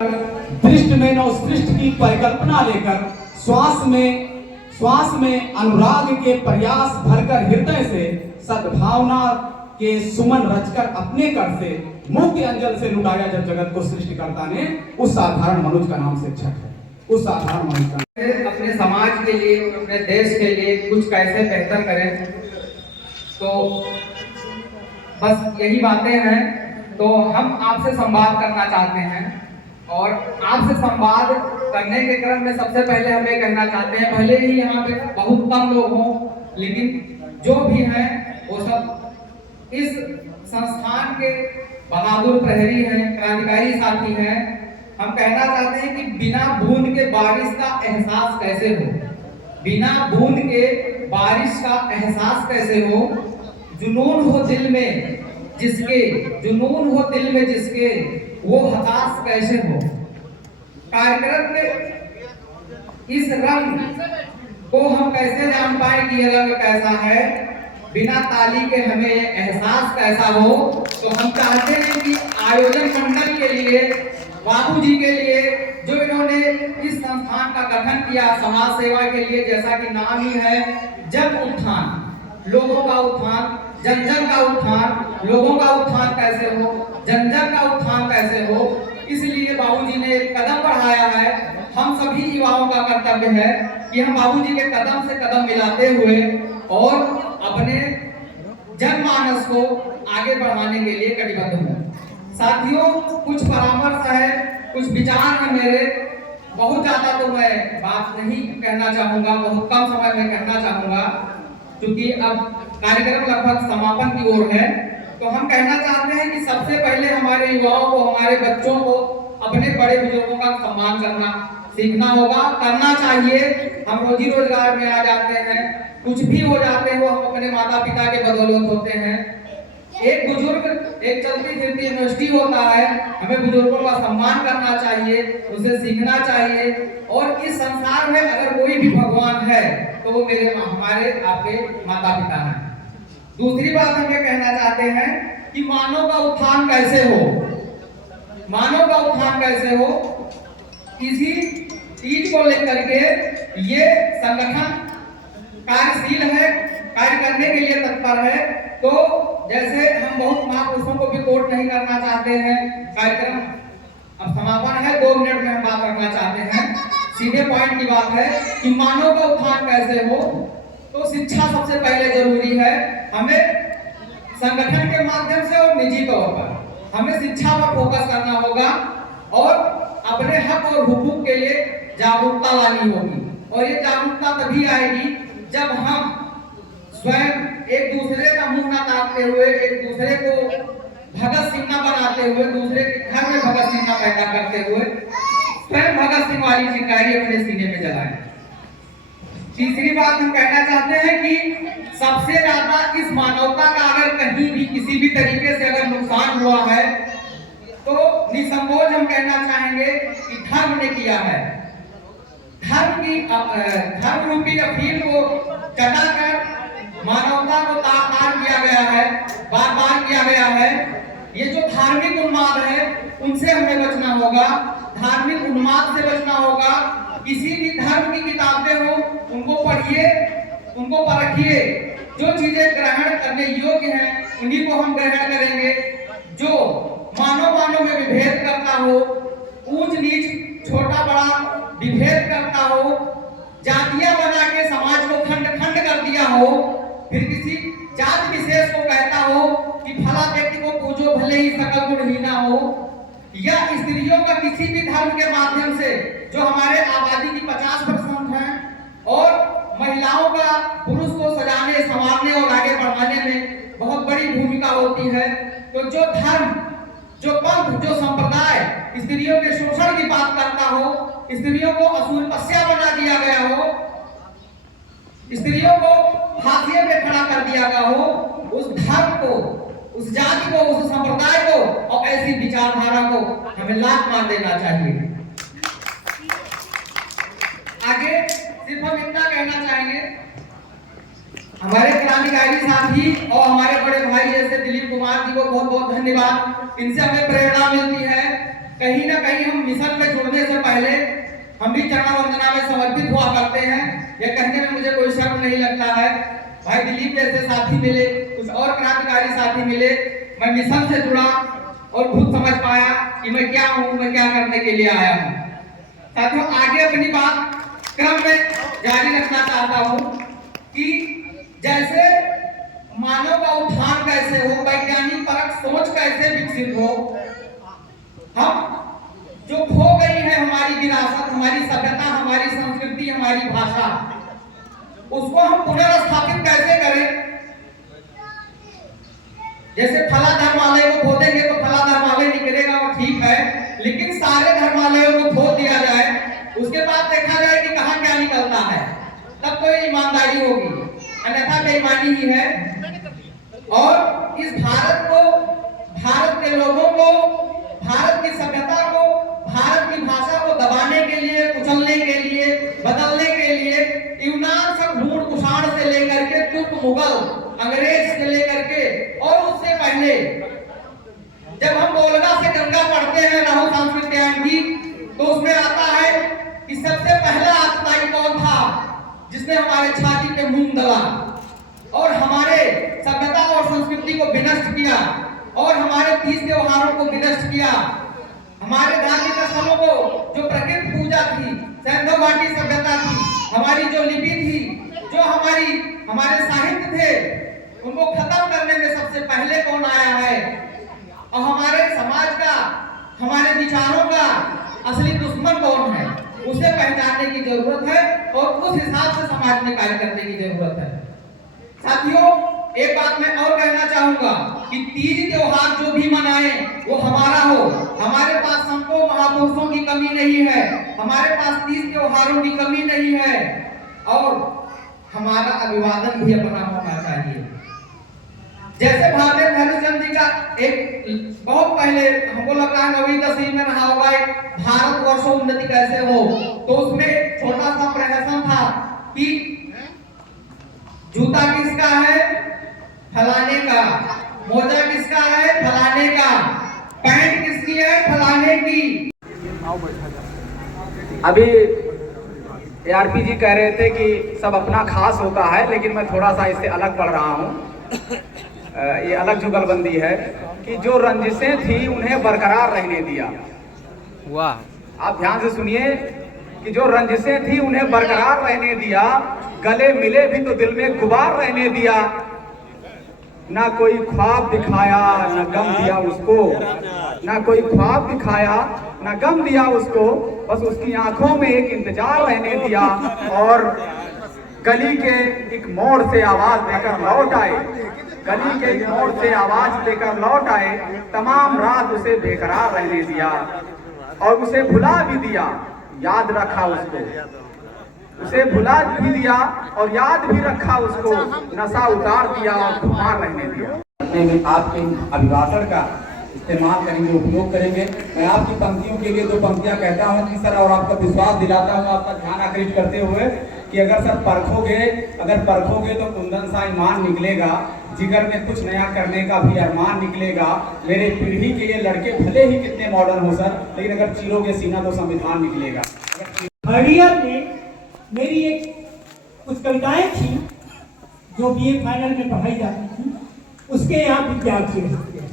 दृष्ट में नव सृष्टि की परिकल्पना लेकर श्वास में अनुराग के प्रयास भरकर हृदय से सद्भावना के सुमन रचकर अपने कर से मुक्ति अंजल से लुटाया जब जगत को सृष्टिकर्ता ने, उस साधारण मनुष्य का नाम शिक्षक है। उस साधारण मनुष्य का अपने समाज के लिए, अपने देश के लिए कुछ कैसे बेहतर करें, तो बस यही बातें हैं। तो हम आपसे संवाद करना चाहते हैं और आपसे संवाद करने के क्रम में सबसे पहले हम ये कहना चाहते हैं, भले ही यहाँ पे बहुत कम लोग हों, लेकिन जो भी हैं वो सब इस संस्थान के बहादुर प्रहरी हैं, क्रांतिकारी साथी हैं। हम कहना चाहते हैं कि बिना बूंद के बारिश का एहसास कैसे हो, बिना बूंद के बारिश का एहसास कैसे हो, जुनून हो दिल में जिसके, जुनून हो दिल में जिसके, वो हताश कैसे हो। कार्यक्रम के इस रंग को हम कैसे जान पाए कि यह रंग कैसा है, बिना ताली के हमें एहसास कैसा हो। तो हम चाहते हैं कि आयोजन मंडल के लिए, बाबूजी के लिए, जो इन्होंने इस संस्थान का गठन किया समाज सेवा के लिए, जैसा कि नाम ही है जन उत्थान, लोगों का उत्थान, जन जन का उत्थान, लोगों का उत्थान कैसे हो, जन जन का उत्थान कैसे हो, इसलिए बाबूजी ने एक कदम बढ़ाया है। हम सभी युवाओं का कर्तव्य है कि हम बाबूजी के कदम से कदम मिलाते हुए और अपने जनमानस को आगे बढ़ाने के लिए कटिबद्ध हों। साथियों, कुछ परामर्श है, कुछ विचार है मेरे, बहुत ज्यादा तो मैं बात नहीं कहना चाहूंगा, बहुत कम समय में कहना चाहूंगा, क्योंकि अब कार्यक्रम लगभग समापन की ओर है। तो हम कहना चाहते हैं कि सबसे पहले हमारे युवाओं को, हमारे बच्चों को अपने बड़े बुजुर्गों का सम्मान करना सीखना होगा, करना चाहिए। हम रोजी रोजगार में आ जाते हैं, कुछ भी हो जाते हैं, वो हम अपने माता पिता के बदौलत होते हैं। एक बुजुर्ग एक चलती फिरती यूनिवर्सिटी होता है, हमें बुजुर्गों का सम्मान करना चाहिए, उसे सीखना चाहिए। और इस संसार में अगर कोई भी भगवान है तो वो मेरे, हमारे, आपके माता पिता हैं। दूसरी बात हम ये कहना चाहते हैं कि मानव का उत्थान कैसे हो, मानव का उत्थान कैसे हो, इसी चीज को लेकर के ये संगठन कार्यशील है, कार्य करने के लिए तत्पर है। तो जैसे हम बहुत महापुरुषों को भी कोट नहीं करना चाहते हैं, कार्यक्रम अब समापन है, 2 मिनट में हम बात रखना चाहते हैं। सीधे पॉइंट की बात है कि मानव का उत्थान कैसे हो, तो शिक्षा सबसे पहले जरूरी है। हमें संगठन के माध्यम से और निजी तौर पर हमें शिक्षा पर फोकस करना होगा और अपने हक और हुकूक के लिए जागरूकता लानी होगी। और ये जागरूकता तभी आएगी जब हम स्वयं एक दूसरे का मुंह न ताकते हुए, एक दूसरे को भगत सिंह न बनाते हुए, दूसरे के घर में भगत सिंह न पैदा करते हुए स्वयं भगत सिंह वाली चिंगारी अपने सीने में जलाएं। तीसरी बात हम कहना चाहते हैं कि सबसे ज्यादा इस मानवता का अगर कहीं भी किसी भी तरीके से अगर नुकसान हुआ है तो निसंकोच हम कहना चाहेंगे कि धर्म ने किया है। धर्म रूपी अफीम को चटाकर मानवता को तार किया गया है, बार बार किया गया है। ये जो धार्मिक उन्माद है उनसे हमें बचना होगा, धार्मिक उन्माद से बचना होगा। किसी भी धर्म की किताबें हो उनको पढ़िए, उनको परखिए, जो चीजें ग्रहण करने योग्य हैं उन्हीं को हम ग्रहण करेंगे। जो मानव में विभेद करता हो, ऊंच नीच छोटा बड़ा विभेद करता हो, जातियां बना के समाज को खंड खंड कर दिया हो, फिर किसी जात विशेष को कहता हो कि फला व्यक्ति को पूजो भले ही सकल गुणहीना हो, या स्त्रियों का किसी भी धर्म के माध्यम से, जो हमारे आबादी की 50% है, और महिलाओं का पुरुष को सजाने, संवारने और आगे बढ़ाने में बहुत बड़ी भूमिका होती है। तो जो धर्म, जो पंथ, जो संप्रदाय स्त्रियों के शोषण की बात करता हो, स्त्रियों को असुरपस्या बना दिया गया हो, स्त्रियों को हाशिए पे खड़ा कर दिया गया हो, उस धर्म को, उस जाति को, उस संप्रदाय को और ऐसी विचारधारा को हमें लात मार देना चाहिए। आगे सिर्फ हम इतना कहना चाहेंगे, हमारे क्रांतिकारी साथी और हमारे बड़े भाई जैसे दिलीप कुमार जी को बहुत बहुत धन्यवाद। इनसे हमें प्रेरणा मिलती है कहीं ना कहीं हम मिशन में जुड़ने से पहले हम भी चरण वंदना में समर्पित हुआ करते हैं। यह कहने में मुझे कोई शर्म नहीं लगता है। भाई दिलीप जैसे साथी मिले, कुछ और क्रांतिकारी साथी मिले, मैं मिशन से जुड़ा और खुद समझ पाया कि मैं क्या हूँ, मैं क्या करने के लिए आया हूँ। साथियों, आगे अपनी बात क्रम में जारी रखना चाहता हूँ कि जैसे मानव का उत्थान कैसे हो, वैज्ञानिक परक सोच कैसे विकसित हो, हम जो खो गई है हमारी विरासत, हमारी सभ्यता, हमारी संस्कृति, हमारी भाषा, उसको हम पुनर्स्थापित कैसे करें। जैसे फला धर्मालय को खोदेंगे तो फला धर्मालय निकलेगा, वो ठीक है, लेकिन सारे धर्मालयों को खोद दिया जाए, उसके बाद देखा जाए कि कहाँ क्या निकलता है, तब तो ये ईमानदारी होगी, अन्यथा बेईमानी ही है। और इस भारत को, भारत के लोगों को, भारत की सभ्यता को, भारत की भाषा को दबाने के लिए, कुचलने के लिए, बदलने के लिए यूनान से ढूंढ कुषाण से लेकर के तुर्क, मुगल, अंग्रेज से लेकर के और उससे पहले जब हम बोलगा से गंगा पढ़ते हैं राहुल सांस्कृतिक की, तो उसमें आता है कि सबसे पहला आतताई कौन था जिसने हमारे छाती पे मूंग दला और हमारे सभ्यता और संस्कृति को विनष्ट किया और हमारे 30 त्योहारों को विनष्ट किया, हमारे धार्मिक स्थलों को, जो प्रकृति पूजा थी, सैंधव घाटी सभ्यता थी, हमारी जो लिपि थी, जो हमारे साहित्य थे, उनको खत्म करने में सबसे पहले कौन आया है। और हमारे समाज का, हमारे विचारों का असली दुश्मन कौन है, उसे पहचानने की जरूरत है और उस हिसाब से समाज में कार्य करने की जरूरत है। साथियों, एक बात मैं और कहना चाहूंगा कि तीज त्योहार जो भी मनाए वो हमारा हो। हमारे पास संतों महापुरुषों की कमी नहीं है, हमारे पास तीज त्योहारों की कमी नहीं है और हमारा अभिवादन भी अपना होना चाहिए। जैसे भारत हरिश्चंद्र जी का एक बहुत पहले, हमको लग रहा है 9वीं 10वीं में रहा होगा, एक भारत वर्षों उन्नति कैसे हो, तो उसमें छोटा सा प्रहसन था कि जूता किसका है, फलाने का, मोजा किसका है, फलाने का, पैंट किसकी है, फलाने की। अभी ARP जी कह रहे थे कि सब अपना खास होता है, लेकिन मैं थोड़ा सा इससे अलग पढ़ रहा हूँ। ये अलग जुगलबंदी है कि जो रंजिशें थी उन्हें बरकरार रहने दिया। वाह, आप ध्यान से सुनिए कि जो रंजिशें थी उन्हें बरकरार रहने दिया, गले मिले भी तो दिल में गुबार रहने दिया, ना कोई ख्वाब दिखाया ना गम दिया उसको, ना कोई ख्वाब दिखाया ना गम दिया उसको, बस उसकी आंखों में एक इंतजार रहने दिया और गली के एक मोड़ से आवाज देकर लौट आए, गली के एक मोड़ से आवाज देकर लौट आए, तमाम रात उसे बेकरार रहने दिया और उसे भुला भी दिया, याद रखा उसको, उसे भुला भी दिया और याद भी रखा उसको, नशा उतार दिया और खुमार रहने दिया। आपके अभिभाषण का इस्तेमाल करेंगे, उपयोग करेंगे। मैं आपकी पंक्तियों के लिए 2 पंक्तियां कहता हूं कि सर, और आपका विश्वास दिलाता हूं, आपका ध्यान आकर्षित करते हुए कि अगर सर परखोगे तो कुंदन सा ईमान निकलेगा, जिगर में कुछ नया करने का भी अरमान निकलेगा। मेरे पीढ़ी के ये लड़के भले ही कितने मॉडर्न हो सर, लेकिन अगर चीरोगे सीना तो संविधान निकलेगा। थर्ड ईयर में मेरी कुछ कविताएं थी जो BA फाइनल में पढ़ाई जाती थी, उसके यहाँ विद्यार्थी रहते हैं,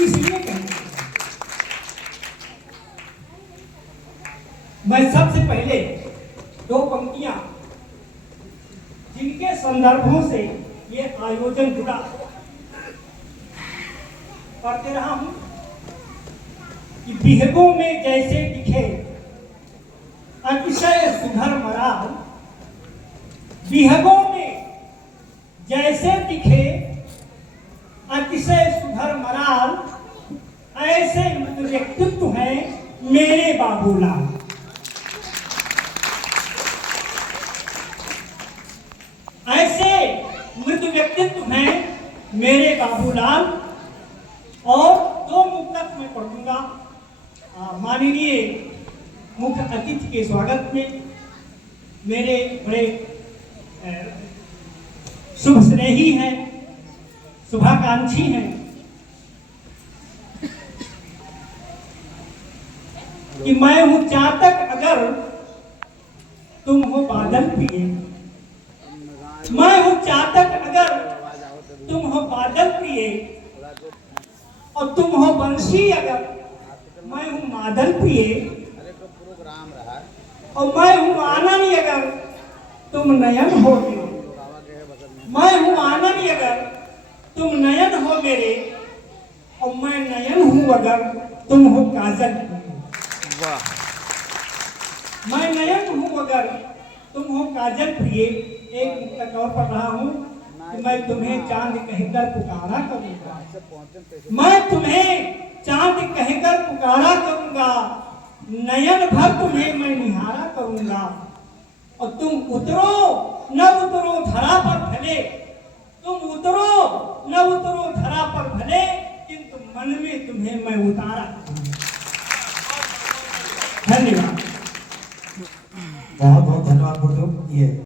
इसलिए कहना मैं सबसे पहले 2 पंक्तियां जिनके संदर्भों से ये आयोजन जुड़ा पढ़ते रहा हूं कि विहगों में जैसे दिखे अतिशय सुधर मराल, विहगों में जैसे दिखे अतिशय सुधर मराल, ऐसे मृत व्यक्तित्व हैं मेरे बाबूलाल। ऐसे मृत व्यक्तित्व हैं मेरे बाबूलाल। और 2 मुक्तक मैं पढ़ूंगा माननीय मुख्य अतिथि के स्वागत में। मेरे बड़े शुभ स्नेही हैं, शुभाकांक्षी हैं। कि मैं हूं चातक अगर तुम हो बादल प्रिय, मैं हूं चातक अगर तुम हो बादल प्रिय, और तुम हो बंसी अगर मैं हूं मादल प्रिय, और मैं हूं आनंद अगर तुम नयन हो मेरे, मैं हूं आनंद अगर तुम नयन हो मेरे, और मैं नयन हूं अगर तुम हो काजल। मैं नयन हूं अगर तुम हो काजल प्रिय। एक तक और पढ़ रहा हूं कि मैं तुम्हें चांद कहकर पुकारा करूंगा, मैं तुम्हें चांद कहकर पुकारा करूंगा, नयन भर तुम्हें मैं निहारा करूंगा, और तुम उतरो न उतरो धरा पर भले, तुम उतरो न उतरो धरा पर भले, किंतु मन में तुम्हें मैं उतारा करूंगा। धन्यवाद। बहुत बहुत धन्यवाद गुरुदेव। ये